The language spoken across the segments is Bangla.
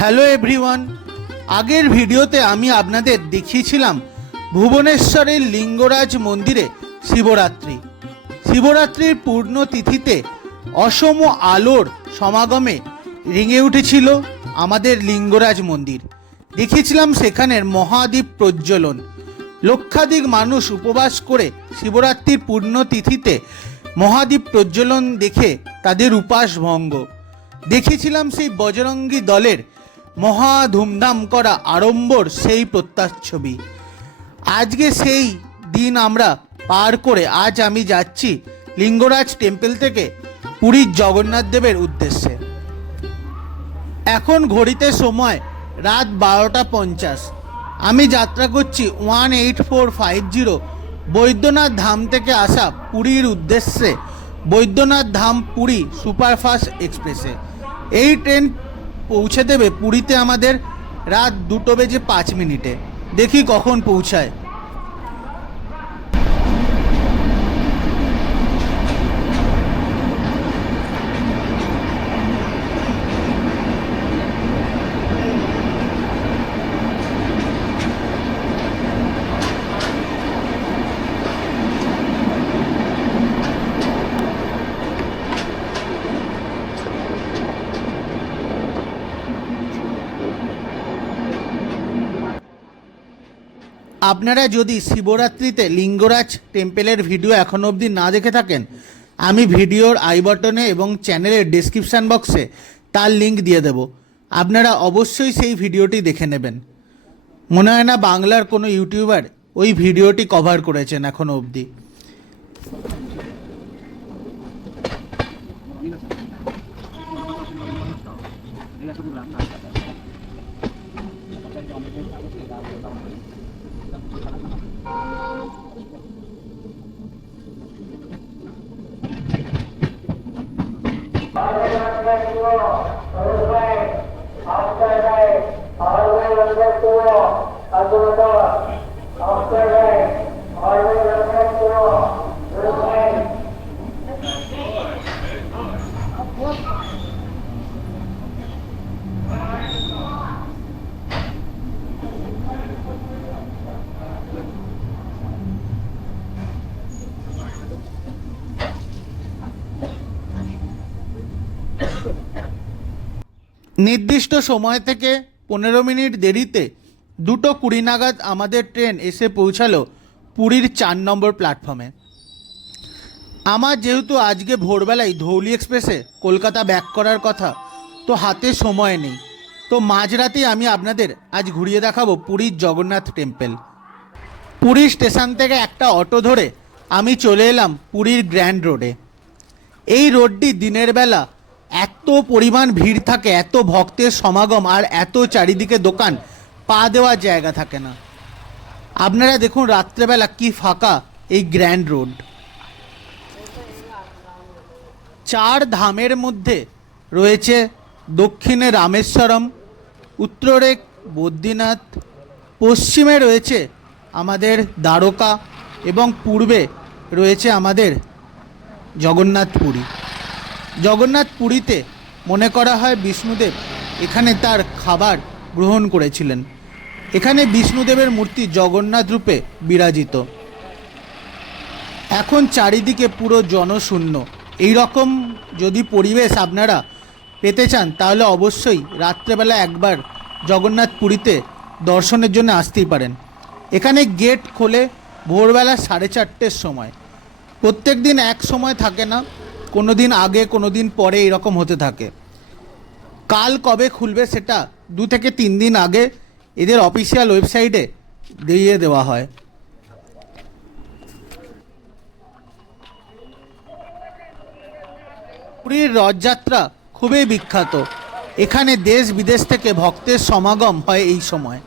হ্যালো এভরিওয়ান, আগের ভিডিওতে আমি আপনাদের দেখিয়েছিলাম ভুবনেশ্বরের লিঙ্গরাজ মন্দিরে শিবরাত্রির পূর্ণ তিথিতে অসম আলোর সমাগমে রেঙে উঠেছিল আমাদের লিঙ্গরাজ মন্দির। দেখিয়েছিলাম সেখানের মহাদীপ প্রজ্বলন। লক্ষাধিক মানুষ উপবাস করে শিবরাত্রির পূর্ণ তিথিতে মহাদীপ প্রজ্বলন দেখে তাদের উপাস ভঙ্গ। দেখিয়েছিলাম সেই বজরঙ্গী দলের মহা ধুমধাম করা আড়ম্বর সেই প্রত্যাচ্ছবি। আজকে সেই দিন আমরা পার করে আজ আমি যাচ্ছি লিঙ্গরাজ টেম্পল থেকে পুরীর জগন্নাথ দেবের উদ্দেশ্যে। এখন ঘড়িতে সময় রাত 12:50। আমি যাত্রা করছি 18450 বৈদ্যনাথ ধাম থেকে আসা পুরীর উদ্দেশ্যে বৈদ্যনাথ ধাম পুরী সুপারফাস্ট এক্সপ্রেসে। এই ট্রেন পৌঁছে দেবে পুরীতে আমাদের রাত 2:05। দেখি কখন পৌঁছায়। আপনারা যদি শিবরাত্রিতে লিঙ্গরাজ টেম্পলের ভিডিও এখনও অবধি না দেখে থাকেন, আমি ভিডিওর আই বাটনে এবং চ্যানেলের ডেসক্রিপশান বক্সে তার লিঙ্ক দিয়ে দেব। আপনারা অবশ্যই সেই ভিডিওটি দেখে নেবেন। মনে হয় না বাংলার কোনো ইউটিউবার ওই ভিডিওটি কভার করেছেন এখনও অবধি। নির্দিষ্ট সময় থেকে 15 মিনিট দেরিতে 2:20 নাগাদ আমাদের ট্রেন এসে পৌঁছালো পুরীর 4 নম্বর প্ল্যাটফর্মে। আমার যেহেতু আজকে ভোরবেলায় ধৌলি এক্সপ্রেসে কলকাতা ব্যাক করার কথা, তো হাতে সময় নেই, তো মাঝরাতেই আমি আপনাদের আজ ঘুরিয়ে দেখাবো পুরীর জগন্নাথ টেম্পল। পুরী স্টেশন থেকে একটা অটো ধরে আমি চলে এলাম পুরীর গ্র্যান্ড রোডে। এই রোডটি দিনের বেলা এত পরিমাণ ভিড় থাকে, এত ভক্তের সমাগম আর এত চারিদিকে দোকান, পা দেওয়ার জায়গা থাকে না। আপনারা দেখুন রাত্রেবেলা কি ফাঁকা এই গ্র্যান্ড রোড। 4 ধামের মধ্যে রয়েছে দক্ষিণে রামেশ্বরম, উত্তরে বদ্রীনাথ, পশ্চিমে রয়েছে আমাদের দ্বারকা এবং পূর্বে রয়েছে আমাদের জগন্নাথ পুরী। জগন্নাথ পুরীতে মনে করা হয় বিষ্ণুদেব এখানে তার খাবার গ্রহণ করেছিলেন। এখানে বিষ্ণুদেবের মূর্তি জগন্নাথ রূপে বিরাজিত। এখন চারিদিকে পুরো জনশূন্য। এই রকম যদি পরিবেশ আপনারা পেতে চান তাহলে অবশ্যই রাত্রেবেলা একবার জগন্নাথ পুরীতে দর্শনের জন্য আসতেই পারেন। এখানে গেট খোলে ভোরবেলা 4:30-র সময়। প্রত্যেক দিন এক সময় থাকে না, কোনো দিন আগে কোনো দিন পরে এরকম হতে থাকে। কাল কবে খুলবে সেটা 2 থেকে 3 দিন আগে এদের অফিসিয়াল ওয়েবসাইটে দিয়ে দেওয়া হয়। পুরীর রথযাত্রা খুবই বিখ্যাত। এখানে দেশ বিদেশ থেকে ভক্তের সমাগম হয় এই সময়।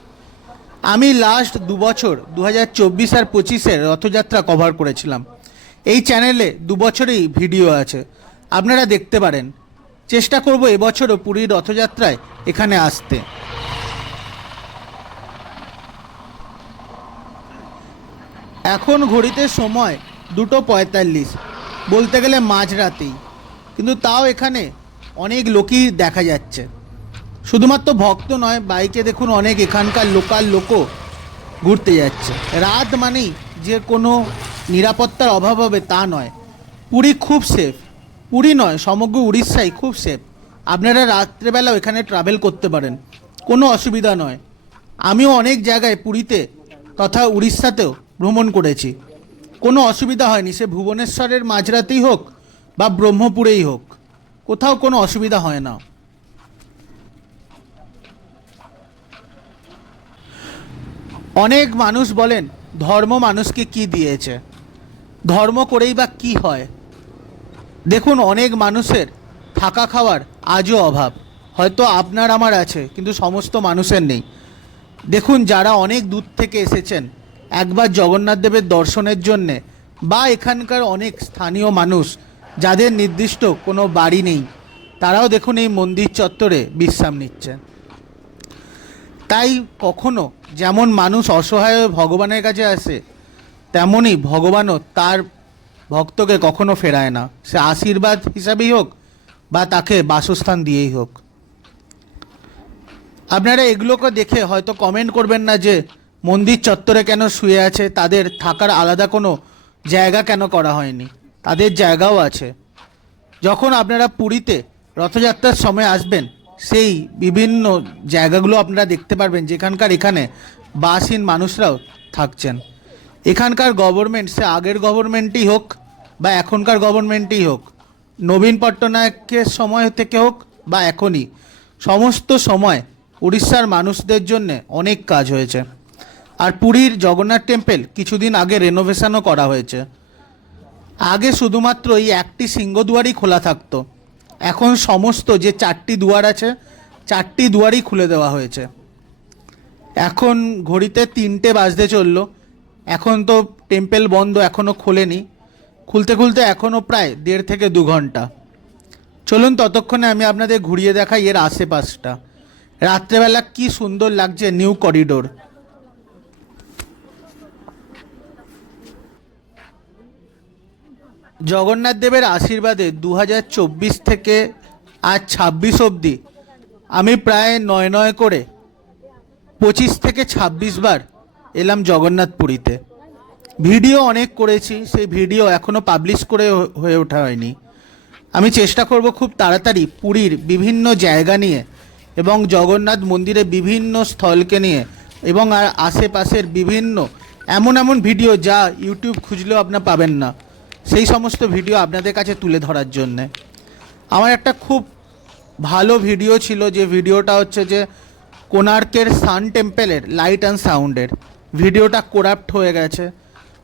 আমি লাস্ট 2 বছর 2024 আর 25-এর রথযাত্রা কভার করেছিলাম। এই চ্যানেলে 2 বছরেই ভিডিও আছে, আপনারা দেখতে পারেন। চেষ্টা করব এবছরও পুরীর রথযাত্রায় এখানে আসতে। এখন ঘড়িতে সময় 2:45, বলতে গেলে মাঝরাতেই, কিন্তু তাও এখানে অনেক লোকই দেখা যাচ্ছে। শুধুমাত্র ভক্ত নয়, বাইকে দেখুন অনেক এখানকার লোকাল লোকও ঘুরতে যাচ্ছে। রাত মানেই যে কোনো নিরাপত্তার অভাব হবে তা নয়। পুরী খুব সেফ, পুরী নয় সমগ্র উড়িষ্যাই খুব সেফ। আপনারা রাত্রেবেলাও এখানে ট্রাভেল করতে পারেন, কোনো অসুবিধা নয়। আমিও অনেক জায়গায় পুরীতে তথা উড়িষ্যাতেও ভ্রমণ করেছি, কোনো অসুবিধা হয়নি। সে ভুবনেশ্বরের মাঝরাতেই হোক বা ব্রহ্মপুরেই হোক, কোথাও কোনো অসুবিধা হয় না। অনেক মানুষ বলেন ধর্ম মানুষকে কি দিয়েছে, ধর্ম করেই বা কি হয়। দেখুন অনেক মানুষের থাকা খাওয়ার আজও অভাব, হয়তো আপনার আমার আছে কিন্তু সমস্ত মানুষের নেই। দেখুন যারা অনেক দূর থেকে এসেছেন একবার জগন্নাথ দেবের দর্শনের জন্যে, বা এখানকার অনেক স্থানীয় মানুষ যাদের নির্দিষ্ট কোনো বাড়ি নেই, তারাও দেখুন এই মন্দির চত্বরে বিশ্রাম নিচ্ছেন। তাই কখনো যেমন মানুষ অসহায় হয়ে ভগবানের কাছে আসে, তেমনই ভগবানও তার ভক্তকে কখনো ফেরায় না, সে আশীর্বাদ হিসাবেই হোক বা তাকে বাসস্থান দিয়েই হোক। আপনারা এগুলোকে দেখে হয়তো কমেন্ট করবেন না যে মন্দির চত্বরে কেন শুয়ে আছে, তাদের থাকার আলাদা কোনো জায়গা কেন করা হয়নি। তাদের জায়গাও আছে। যখন আপনারা পুরীতে রথযাত্রার সময় আসবেন, সেই বিভিন্ন জায়গাগুলো আপনারা দেখতে পারবেন যেখানকার এখানে বাসহীন মানুষরাও থাকছেন। এখানকার গভর্নমেন্ট, সে আগের গভর্নমেন্টই হোক বা এখনকার গভর্নমেন্টই হোক, নবীন পট্টনায়কের সময় থেকে হোক বা এখনই, সমস্ত সময় উড়িষ্যার মানুষদের জন্য অনেক কাজ হয়েছে। আর পুরীর জগন্নাথ টেম্পল কিছুদিন আগে রেনোভেশনও করা হয়েছে। আগে শুধুমাত্র এই একটি সিংহদুয়ারই খোলা থাকতো, এখন সমস্ত যে 4টি দুয়ার আছে 4টি দুয়ারই খুলে দেওয়া হয়েছে। এখন ঘড়িতে 3টে বাজতে চললো, এখন তো টেম্পল বন্ধ, এখনও খোলেনি। খুলতে খুলতে এখনও প্রায় 1.5 থেকে 2 ঘন্টা। চলুন ততক্ষণে আমি আপনাদের ঘুরিয়ে দেখাই এর আশেপাশটা। রাত্রেবেলা কি সুন্দর লাগছে নিউ করিডোর। জগন্নাথ দেবের আশীর্বাদে 2024 থেকে আজ 26 অবধি আমি প্রায় 9 করে 25 থেকে 26 বার এলাম জগন্নাথ পুরীতে। ভিডিও অনেক করেছি, সেই ভিডিও এখনও পাবলিশ করে হয়ে ওঠা হয়নি। আমি চেষ্টা করব খুব তাড়াতাড়ি পুরীর বিভিন্ন জায়গা নিয়ে এবং জগন্নাথ মন্দিরের বিভিন্ন স্থলকে নিয়ে এবং আর আশেপাশের বিভিন্ন এমন এমন ভিডিও যা ইউটিউব খুঁজলেও আপনারা পাবেন না, সেই সমস্ত ভিডিও আপনাদের কাছে তুলে ধরার জন্যে। আমার একটা খুব ভালো ভিডিও ছিল, যে ভিডিওটা হচ্ছে যে কোণার্কের সান টেম্পলের লাইট অ্যান্ড সাউন্ডের। ভিডিওটা করাপ্ট হয়ে গেছে,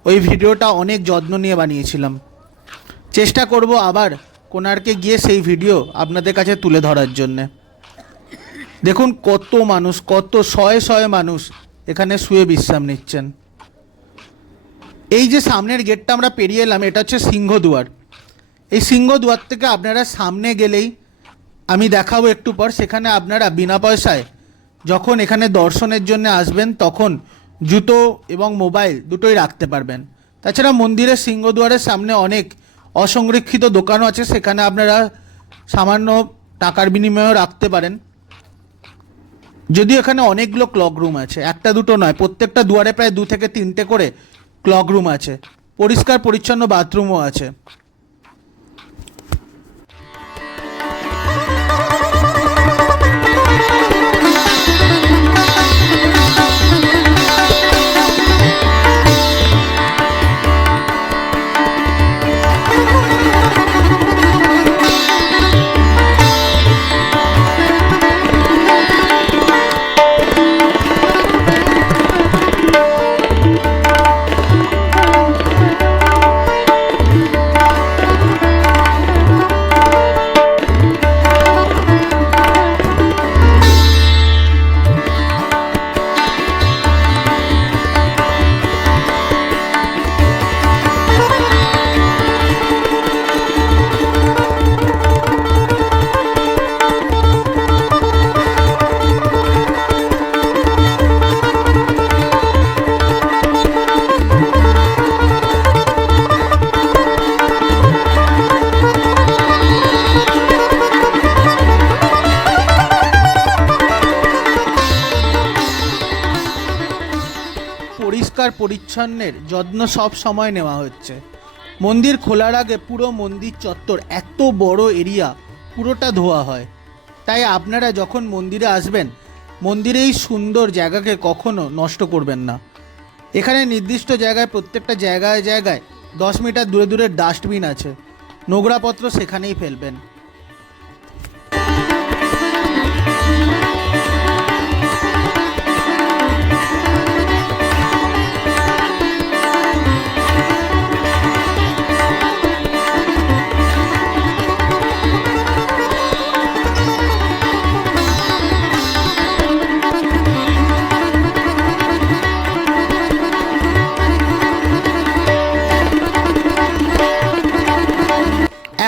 ওই ভিডিওটা অনেক যত্ন নিয়ে বানিয়েছিলাম। চেষ্টা করব আবার কোণার্কে গিয়ে সেই ভিডিও আপনাদের কাছে তুলে ধরার জন্যে। দেখুন কত মানুষ, কত শয়ে শয়ে মানুষ এখানে শুয়ে বিশ্রাম নিচ্ছেন। এই যে সামনের গেটটা আমরা পেরিয়ে এলাম, এটা হচ্ছে সিংহদুয়ার। এই সিংহদুয়ার থেকে আপনারা সামনে গেলেই, আমি দেখাবো একটু পর, সেখানে আপনারা বিনা পয়সায় যখন এখানে দর্শনের জন্য আসবেন তখন জুতো এবং মোবাইল দুটোই রাখতে পারবেন। তাছাড়া মন্দিরের সিংহদুয়ারের সামনে অনেক অসংরক্ষিত দোকানও আছে, সেখানে আপনারা সামান্য টাকার বিনিময়েও রাখতে পারেন। যদিও এখানে অনেকগুলো ক্লক রুম আছে, একটা দুটো নয়, প্রত্যেকটা দুয়ারে প্রায় 2 থেকে 3টে করে ক্লক রুম আছে, পরিষ্কার পরিচ্ছন্ন বাথরুমও আছে। পরিষ্কার পরিচ্ছন্নের যত্ন সব সময় নেওয়া হচ্ছে। মন্দির খোলার আগে পুরো মন্দির চত্বর, এত বড় এরিয়া, পুরোটা ধোয়া হয়। তাই আপনারা যখন মন্দিরে আসবেন, মন্দিরে এই সুন্দর জায়গাকে কখনো নষ্ট করবেন না। এখানে নির্দিষ্ট জায়গায়, প্রত্যেকটা জায়গায় জায়গায় 10 মিটার দূরে দূরে ডাস্টবিন আছে, নোংরাপত্র সেখানেই ফেলবেন।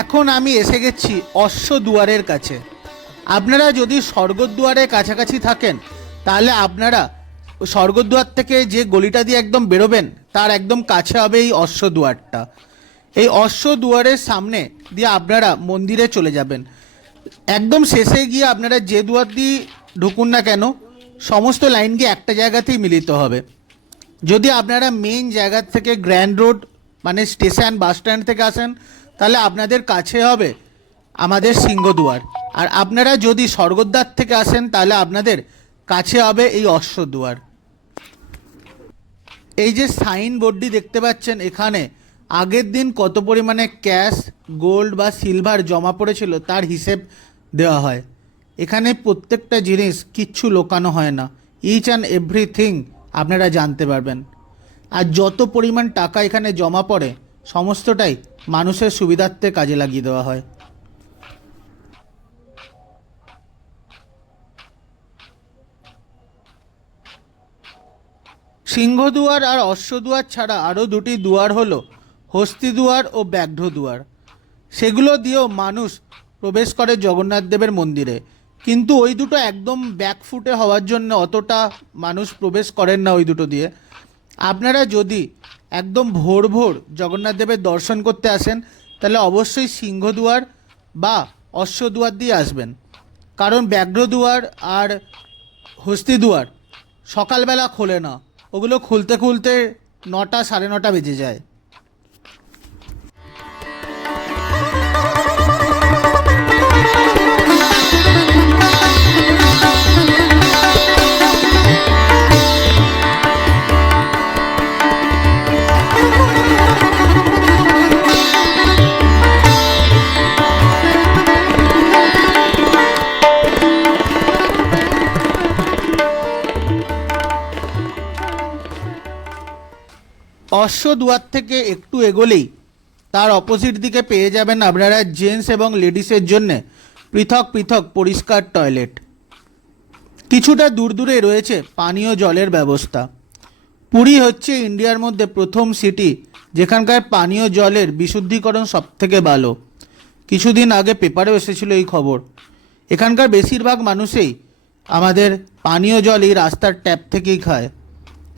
এখন আমি এসে গেছি অশ্বদুয়ারের কাছে। আপনারা যদি স্বর্গদ্বারের কাছাকাছি থাকেন, তাহলে আপনারা স্বর্গদ্বার থেকে যে গলিটা দিয়ে একদম বেরোবেন, তার একদম কাছে হবে এই অশ্বদুয়ারটা। এই অশ্বদুয়ারের সামনে দিয়ে আপনারা মন্দিরে চলে যাবেন। একদম শেষে গিয়ে আপনারা যে দুয়ার দিয়ে ঢুকুন না কেন, সমস্ত লাইন গিয়ে একটা জায়গাতেই মিলিত হবে। যদি আপনারা মেইন জায়গা থেকে, গ্র্যান্ড রোড মানে স্টেশন, বাস স্ট্যান্ড থেকে আসেন, তাহলে আপনাদের কাছে হবে আমাদের সিংহদুয়ার। আর আপনারা যদি স্বর্গদ্বার থেকে আসেন, তাহলে আপনাদের কাছে হবে এই অশ্বদুয়ার। এই যে সাইন বোর্ডটি দেখতে পাচ্ছেন, এখানে আগের দিন কত পরিমাণে ক্যাশ, গোল্ড বা সিলভার জমা পড়েছিল তার হিসেব দেওয়া হয়। এখানে প্রত্যেকটা জিনিস, কিচ্ছু লোকানো হয় না, ইচ অ্যান্ড এভরিথিং আপনারা জানতে পারবেন। আর যত পরিমাণ টাকা এখানে জমা পড়ে, সমস্তটাই মানুষের সুবিধার্থে কাজে লাগিয়ে দেওয়া হয়। সিংহদুয়ার আর অশ্বদুয়ার ছাড়া আরও দুটি দুয়ার হলো হস্তিদুয়ার ও ব্যাঘ্রদুয়ার। সেগুলো দিয়েও মানুষ প্রবেশ করে জগন্নাথ দেবের মন্দিরে, কিন্তু ওই দুটো একদম ব্যাকফুটে হওয়ার জন্য অতটা মানুষ প্রবেশ করেন না ওই দুটো দিয়ে। আপনারা যদি একদম ভোর ভোর জগন্নাথ দেবের দর্শন করতে আসেন, তাহলে অবশ্যই সিংহদুয়ার বা অশ্বদুয়ার দিয়ে আসবেন। কারণ ব্যাঘ্রদুয়ার আর হস্তিদুয়ার সকালবেলা খোলে না, ওগুলো খুলতে খুলতে 9টা, 9:30 বেজে যায়। অশ্বদুয়ার থেকে একটু এগোলেই তার অপোজিট দিকে পেয়ে যাবেন আপনারা জেন্টস এবং লেডিসের জন্য পৃথক পৃথক পরিষ্কার টয়লেট। কিছুটা দূর দূরে রয়েছে পানীয় জলের ব্যবস্থা। পুরী হচ্ছে ইন্ডিয়ার মধ্যে প্রথম সিটি যেখানকার পানীয় জলের বিশুদ্ধিকরণ সবথেকে ভালো। কিছুদিন আগে পেপারেও এসেছিল এই খবর। এখানকার বেশিরভাগ মানুষই আমাদের পানীয় জল এই রাস্তার ট্যাপ থেকেই খায়।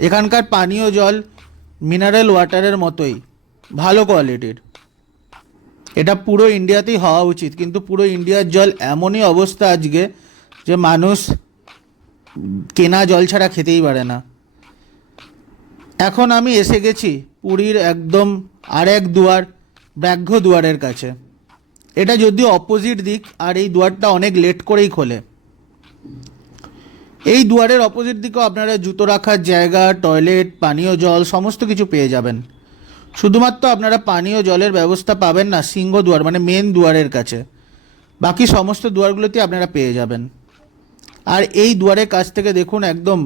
এখানকার পানীয় জল মিনারেল ওয়াটারের মতোই ভালো কোয়ালিটির। এটা পুরো ইন্ডিয়াতেই হওয়া উচিত, কিন্তু পুরো ইন্ডিয়ার জল এমনই অবস্থা আজকে যে মানুষ কেনা জল ছাড়া খেতেই পারে না। এখন আমি এসে গেছি পুরীর একদম আরেক দুয়ার, ব্যাঘ্রদুয়ারের কাছে। এটা যদিও অপোজিট দিক, আর এই দুয়ারটা অনেক লেট করেই খোলে। এই দুয়ারের অপোজিট দিকেও আপনারা জুতো রাখার জায়গা, টয়লেট, পানীয় জল সমস্ত কিছু পেয়ে যাবেন। শুধুমাত্র আপনারা পানীয় জলের ব্যবস্থা পাবেন না সিংহদুয়ার মানে মেন দুয়ারের কাছে, বাকি সমস্ত দুয়ারগুলোতে আপনারা পেয়ে যাবেন। আর এই দুয়ারের কাছ থেকে দেখুন, একদম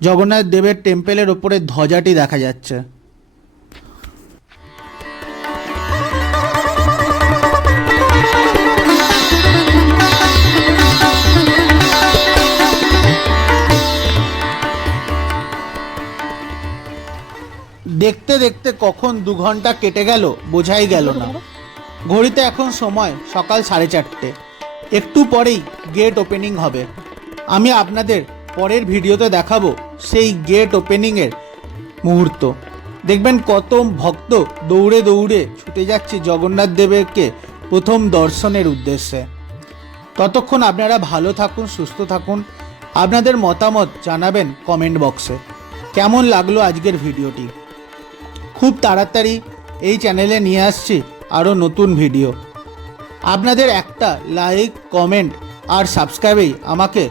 জগন্নাথ দেবের টেম্পেলের ওপরে ধ্বজাটি দেখা যাচ্ছে। দেখতে দেখতে কখন 2 ঘন্টা কেটে গেল বোঝাই গেল না। ঘড়িতে এখন সময় সকাল 4:30। একটু পরেই গেট ওপেনিং হবে। আমি আপনাদের পরের ভিডিওতে দেখাবো সেই গেট ওপেনিংয়ের মুহূর্ত। দেখবেন কত ভক্ত দৌড়ে দৌড়ে ছুটে যাচ্ছে জগন্নাথ দেবকে প্রথম দর্শনের উদ্দেশ্যে। ততক্ষণ আপনারা ভালো থাকুন, সুস্থ থাকুন। আপনাদের মতামত জানাবেন কমেন্ট বক্সে। কেমন লাগলো আজকের ভিডিওটি। খুব তাড়াতাড়ি এই চ্যানেলে নিয়ে আসছি আরও নতুন ভিডিও। আপনাদের একটা লাইক, কমেন্ট আর সাবস্ক্রাইবই আমাকে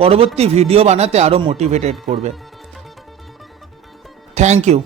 পরবর্তী ভিডিও বানাতে আরও মোটিভেটেড করবে। Thank you.